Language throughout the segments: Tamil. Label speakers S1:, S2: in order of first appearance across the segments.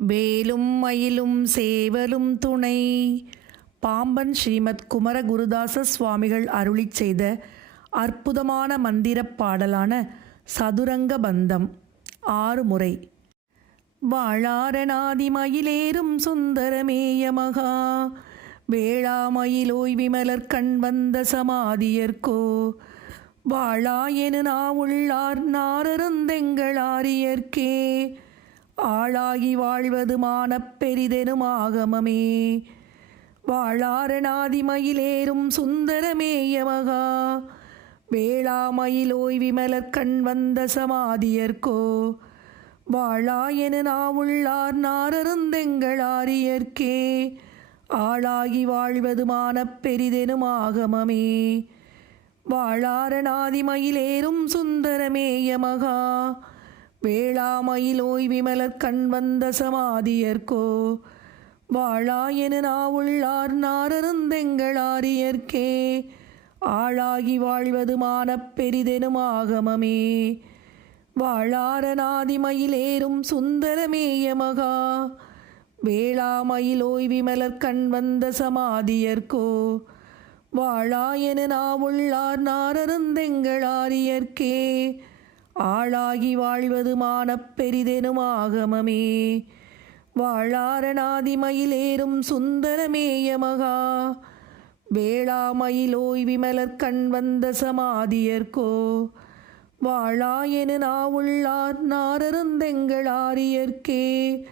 S1: வேலும் மயிலும் சேவலும் துணை. பாம்பன் ஸ்ரீமத் குமர குருதாச சுவாமிகள் அருளிச் செய்த அற்புதமான மந்திரப் பாடலான சதுரங்க பந்தம் ஆறு முறை. வாழாரணாதி மயிலேறும் சுந்தரமேய மகா. வேளாமயிலோய் விமலர் கண் வந்த சமாதியர்க்கோ. வாழாயெனு நாவுள்ளார் நாரருந்தெங்களாரியர்க்கே ஆளாகி வாழ்வதுமான பெரிதெனும் ஆகமமே. வாழாரணாதிமயிலேறும் சுந்தரமேயமகா வேளாமயிலோய் விமலர் கண் வந்த சமாதியர்க்கோ. வாழாயென நாவுள்ளார் நாரருந்தெங்களாரியர்க்கே ஆளாகி வாழ்வதுமான பெரிதெனும் ஆகமமே. வாழாரணாதிமயிலேறும் சுந்தரமேயமகா வேளாமயிலோய் விமலர் கண் வந்த சமாதியர்கோ வாழாயென நாவுள்ளார் நாரருந்தெங்களாரியர்க்கே? ஆளாகி வாழ்வது மானப் பெரிதெனும் ஆகமமே. வாழாரநாதிமயிலேறும் சுந்தரமேயமகா வேளாமயிலோய் விமலர் கண் வந்த சமாதியர்க்கோ? வாழாயென நாவுள்ளார் நாரருந்தெங்களாரியர்க்கே? ஆளாகி வாழ்வது மானப் பெரிதெனும் ஆகமமே. வாழாரணாதிமயிலேறும் சுந்தரமேயமகா வேளாமயிலோய் விமலர் கண் வந்த சமாதியர்கோ வாழாயெனு நாவுள்ளார் நாரருந்தெங்களாரியர்க்கே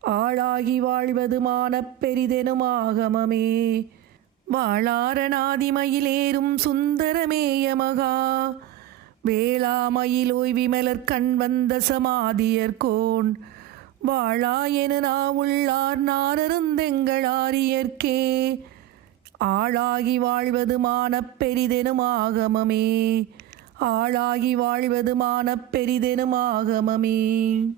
S1: ஆளாகி வாழ்வது மானப் பெரிதெனும் ஆகமமே. வாழாரணாதிமயிலேறும் சுந்தரமேயமகா வேளாமயிலோய் விமலர் கண் வந்த சமாதியர்கோன் வாழாயென நாவுள்ளார் நாரருந்தெங்களாரியர்க்கே ஆளாகி வாழ்வது மானப் பெரிதெனும் ஆகமமே. ஆளாகி வாழ்வது மானப் பெரிதெனும் ஆகமமே.